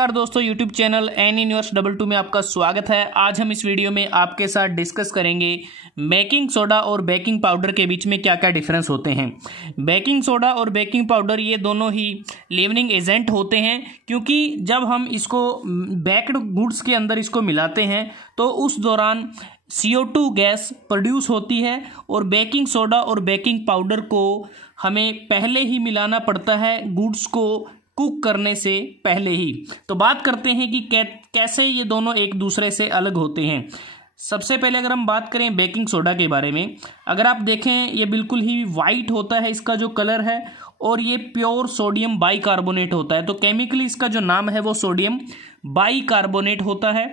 नमस्कार दोस्तों, YouTube channel N universe 22 में आपका स्वागत है। आज हम इस वीडियो में आपके साथ डिस्कस करेंगे बेकिंग सोडा और बेकिंग पाउडर के बीच में क्या क्या डिफरेंस होते हैं। बेकिंग सोडा और बेकिंग पाउडर ये दोनों ही लीवनिंग एजेंट होते हैं, क्योंकि जब हम इसको बेक्ड गुड्स के अंदर इसको मिलाते हैं तो उस दौरान CO2 गैस प्रोड्यूस होती है और बेकिंग सोडा और बेकिंग पाउडर को हमें पहले ही मिलाना पड़ता है गुड्स को कुक करने से पहले ही। तो बात करते हैं कि कैसे ये दोनों एक दूसरे से अलग होते हैं। सबसे पहले अगर हम बात करें बेकिंग सोडा के बारे में, अगर आप देखें ये बिल्कुल ही वाइट होता है इसका जो कलर है, और ये प्योर सोडियम बाइकार्बोनेट होता है। तो केमिकली इसका जो नाम है वो सोडियम बाइकार्बोनेट होता है।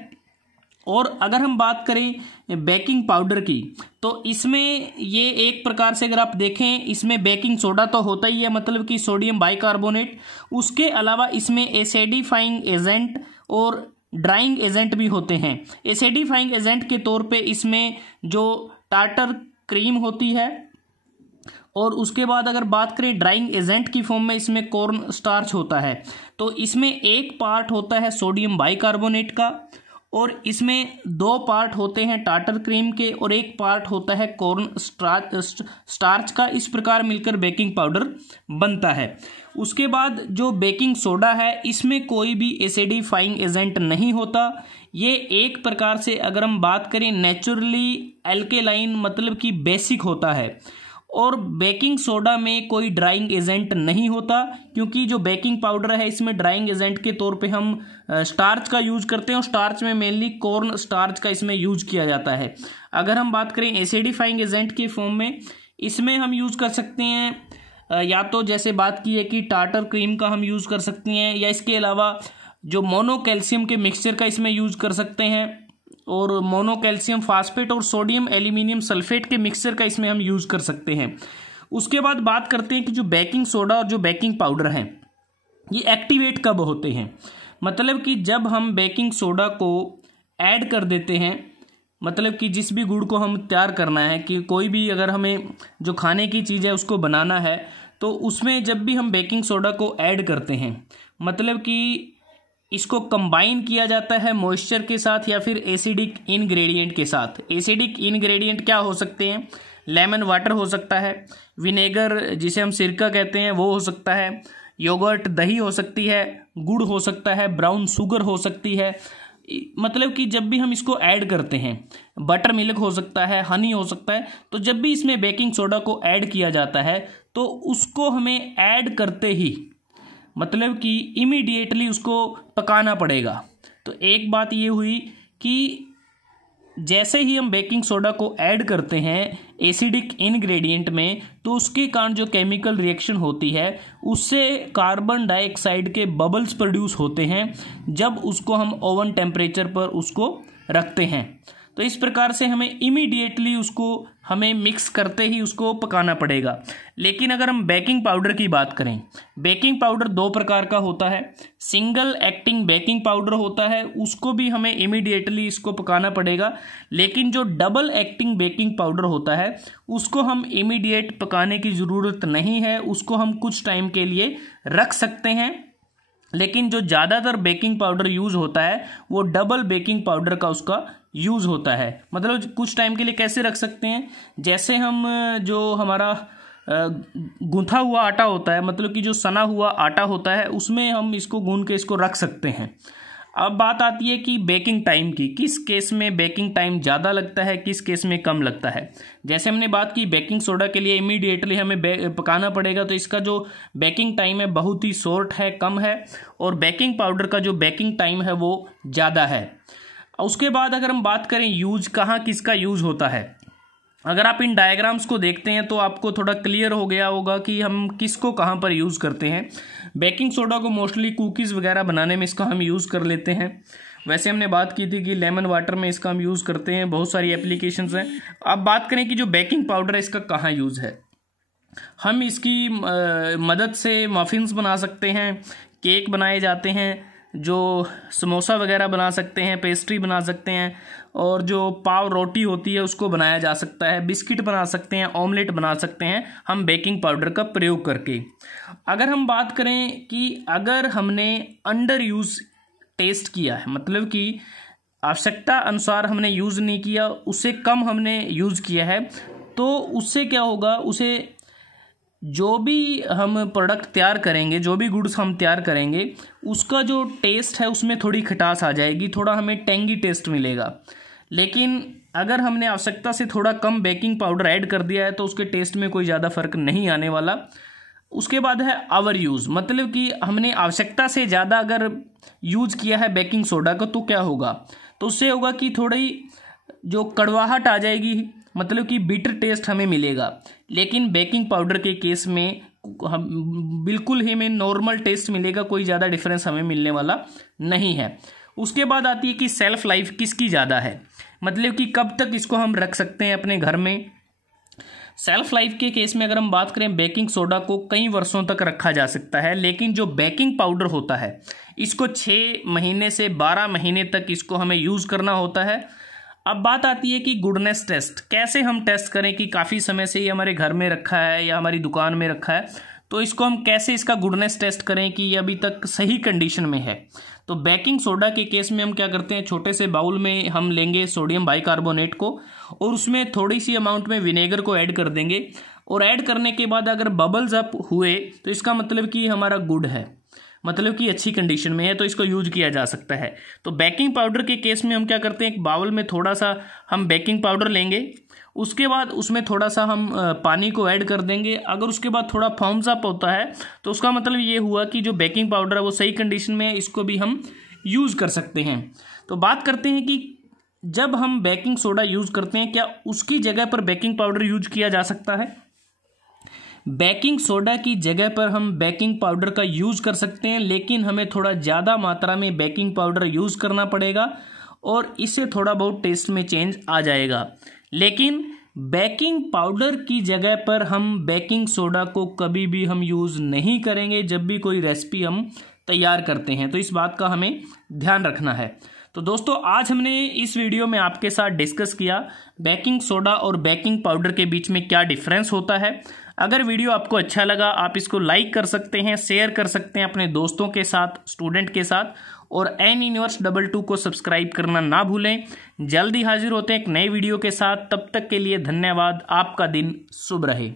और अगर हम बात करें बेकिंग पाउडर की, तो इसमें ये एक प्रकार से अगर आप देखें, इसमें बेकिंग सोडा तो होता ही है, मतलब कि सोडियम बाइकार्बोनेट। उसके अलावा इसमें एसिडिफाइंग एजेंट और ड्राइंग एजेंट भी होते हैं। एसिडिफाइंग एजेंट के तौर पे इसमें जो टार्टर क्रीम होती है, और उसके बाद अगर बात करें ड्राइंग एजेंट की फॉर्म में, इसमें कॉर्न स्टार्च होता है। तो इसमें एक पार्ट होता है सोडियम बाइकार्बोनेट का, और इसमें दो पार्ट होते हैं टार्टर क्रीम के, और एक पार्ट होता है कॉर्न स्टार्च का। इस प्रकार मिलकर बेकिंग पाउडर बनता है। उसके बाद जो बेकिंग सोडा है, इसमें कोई भी एसिडिफाइंग एजेंट नहीं होता। ये एक प्रकार से अगर हम बात करें नेचुरली एल्केलाइन, मतलब कि बेसिक होता है। और बेकिंग सोडा में कोई ड्राइंग एजेंट नहीं होता, क्योंकि जो बेकिंग पाउडर है इसमें ड्राइंग एजेंट के तौर पे हम स्टार्च का यूज करते हैं, और स्टार्च में मेनली कॉर्न स्टार्च का इसमें यूज किया जाता है। अगर हम बात करें एसिडिफाइंग एजेंट के फॉर्म में, इसमें हम यूज कर सकते हैं या तो जैसे बात की है कि टार्टर क्रीम का हम यूज कर सकते हैं, या इसके अलावा जो मोनो कैल्शियम के मिक्सचर का इसमें यूज कर सकते हैं, और मोनो कैल्शियम फास्फेट और सोडियम एल्यूमिनियम सल्फेट के मिक्सचर का इसमें हम यूज कर सकते हैं। उसके बाद बात करते हैं कि जो बेकिंग सोडा और जो बेकिंग पाउडर हैं, ये एक्टिवेट कब होते हैं। मतलब कि जब हम बेकिंग सोडा को ऐड कर देते हैं, मतलब कि जिस भी गुड़ को हम तैयार करना है, कि कोई भी अगर हमें जो खाने की चीज़ है उसको बनाना है, तो उसमें जब भी हम बेकिंग सोडा को ऐड करते हैं, मतलब कि इसको कंबाइन किया जाता है मॉइस्चर के साथ या फिर एसिडिक इनग्रेडिएंट के साथ। एसिडिक इनग्रेडिएंट क्या हो सकते हैं? लेमन वाटर हो सकता है, विनेगर जिसे हम सिरका कहते हैं वो हो सकता है, योगर्ट दही हो सकती है, गुड़ हो सकता है, ब्राउन शुगर हो सकती है। मतलब कि जब भी हम इसको ऐड करते हैं, बटर मिल्क हो सकता है, हनी हो सकता है। तो जब भी इसमें बेकिंग सोडा को ऐड किया जाता है, तो उसको हमें ऐड करते ही, मतलब कि इमीडिएटली उसको पकाना पड़ेगा। तो एक बात ये हुई कि जैसे ही हम बेकिंग सोडा को ऐड करते हैं एसिडिक इनग्रेडिएंट में, तो उसके कारण जो केमिकल रिएक्शन होती है, उससे कार्बन डाइऑक्साइड के बबल्स प्रोड्यूस होते हैं जब उसको हम ओवन टेम्परेचर पर उसको रखते हैं। तो इस प्रकार से हमें इमीडिएटली उसको हमें मिक्स करते ही उसको पकाना पड़ेगा। लेकिन अगर हम बेकिंग पाउडर की बात करें, बेकिंग पाउडर दो प्रकार का होता है। सिंगल एक्टिंग बेकिंग पाउडर होता है, उसको भी हमें इमीडिएटली इसको पकाना पड़ेगा। लेकिन जो डबल एक्टिंग बेकिंग पाउडर होता है, उसको हम इमीडिएट पकाने की ज़रूरत नहीं है, उसको हम कुछ टाइम के लिए रख सकते हैं। लेकिन जो ज़्यादातर बेकिंग पाउडर यूज़ होता है वो डबल बेकिंग पाउडर का उसका यूज़ होता है। मतलब कुछ टाइम के लिए कैसे रख सकते हैं, जैसे हम जो हमारा गूंथा हुआ आटा होता है, मतलब कि जो सना हुआ आटा होता है, उसमें हम इसको गूंथ के इसको रख सकते हैं। अब बात आती है कि बेकिंग टाइम की, किस केस में बेकिंग टाइम ज़्यादा लगता है, किस केस में कम लगता है। जैसे हमने बात की बेकिंग सोडा के लिए इमीडिएटली हमें पकाना पड़ेगा, तो इसका जो बेकिंग टाइम है बहुत ही शॉर्ट है, कम है। और बेकिंग पाउडर का जो बेकिंग टाइम है वो ज़्यादा है। उसके बाद अगर हम बात करें यूज, कहाँ किसका यूज होता है, अगर आप इन डायग्राम्स को देखते हैं तो आपको थोड़ा क्लियर हो गया होगा कि हम किसको कहाँ पर यूज़ करते हैं। बेकिंग सोडा को मोस्टली कुकीज़ वगैरह बनाने में इसका हम यूज़ कर लेते हैं। वैसे हमने बात की थी कि लेमन वाटर में इसका हम यूज़ करते हैं, बहुत सारी एप्लीकेशंस हैं। अब बात करें कि जो बेकिंग पाउडर है इसका कहाँ यूज़ है। हम इसकी मदद से मफ़िन्स बना सकते हैं, केक बनाए जाते हैं, जो समोसा वगैरह बना सकते हैं, पेस्ट्री बना सकते हैं, और जो पाव रोटी होती है उसको बनाया जा सकता है, बिस्किट बना सकते हैं, ऑमलेट बना सकते हैं हम बेकिंग पाउडर का प्रयोग करके। अगर हम बात करें कि अगर हमने अंडर यूज़ टेस्ट किया है, मतलब कि आवश्यकता अनुसार हमने यूज़ नहीं किया, उससे कम हमने यूज़ किया है, तो उससे क्या होगा, उसे जो भी हम प्रोडक्ट तैयार करेंगे, जो भी गुड्स हम तैयार करेंगे, उसका जो टेस्ट है उसमें थोड़ी खटास आ जाएगी, थोड़ा हमें टेंगी टेस्ट मिलेगा। लेकिन अगर हमने आवश्यकता से थोड़ा कम बेकिंग पाउडर ऐड कर दिया है तो उसके टेस्ट में कोई ज़्यादा फर्क नहीं आने वाला। उसके बाद है ओवर यूज़, मतलब कि हमने आवश्यकता से ज़्यादा अगर यूज़ किया है बेकिंग सोडा का तो क्या होगा, तो उससे होगा कि थोड़ी जो कड़वाहट आ जाएगी, मतलब कि बिटर टेस्ट हमें मिलेगा। लेकिन बेकिंग पाउडर के केस में हम बिल्कुल ही हमें नॉर्मल टेस्ट मिलेगा, कोई ज़्यादा डिफरेंस हमें मिलने वाला नहीं है। उसके बाद आती है कि सेल्फ लाइफ किसकी ज़्यादा है, मतलब कि कब तक इसको हम रख सकते हैं अपने घर में। सेल्फ लाइफ के केस में अगर हम बात करें, बेकिंग सोडा को कई वर्षों तक रखा जा सकता है, लेकिन जो बेकिंग पाउडर होता है इसको 6 महीने से 12 महीने तक इसको हमें यूज़ करना होता है। अब बात आती है कि गुडनेस टेस्ट, कैसे हम टेस्ट करें कि काफ़ी समय से ये हमारे घर में रखा है या हमारी दुकान में रखा है, तो इसको हम कैसे इसका गुडनेस टेस्ट करें कि ये अभी तक सही कंडीशन में है। तो बेकिंग सोडा के केस में हम क्या करते हैं, छोटे से बाउल में हम लेंगे सोडियम बाइकार्बोनेट को और उसमें थोड़ी सी अमाउंट में विनेगर को ऐड कर देंगे, और ऐड करने के बाद अगर बबल्स अप हुए तो इसका मतलब कि हमारा गुड है, मतलब कि अच्छी कंडीशन में है, तो इसको यूज किया जा सकता है। तो बेकिंग पाउडर के केस में हम क्या करते हैं, एक बाउल में थोड़ा सा हम बेकिंग पाउडर लेंगे, उसके बाद उसमें थोड़ा सा हम पानी को ऐड कर देंगे। अगर उसके बाद थोड़ा फॉर्म्स अप होता है तो उसका मतलब ये हुआ कि जो बेकिंग पाउडर है वो सही कंडीशन में है, इसको भी हम यूज़ कर सकते हैं। तो बात करते हैं कि जब हम बेकिंग सोडा यूज़ करते हैं, क्या उसकी जगह पर बेकिंग पाउडर यूज किया जा सकता है। बेकिंग सोडा की जगह पर हम बेकिंग पाउडर का यूज़ कर सकते हैं, लेकिन हमें थोड़ा ज़्यादा मात्रा में बेकिंग पाउडर यूज़ करना पड़ेगा और इससे थोड़ा बहुत टेस्ट में चेंज आ जाएगा। लेकिन बेकिंग पाउडर की जगह पर हम बेकिंग सोडा को कभी भी हम यूज़ नहीं करेंगे जब भी कोई रेसिपी हम तैयार करते हैं, तो इस बात का हमें ध्यान रखना है। तो दोस्तों, आज हमने इस वीडियो में आपके साथ डिस्कस किया बेकिंग सोडा और बेकिंग पाउडर के बीच में क्या डिफरेंस होता है। अगर वीडियो आपको अच्छा लगा, आप इसको लाइक कर सकते हैं, शेयर कर सकते हैं अपने दोस्तों के साथ, स्टूडेंट के साथ, और एन यूनिवर्स 22 को सब्सक्राइब करना ना भूलें। जल्दी हाजिर होते हैं एक नए वीडियो के साथ, तब तक के लिए धन्यवाद। आपका दिन शुभ रहे।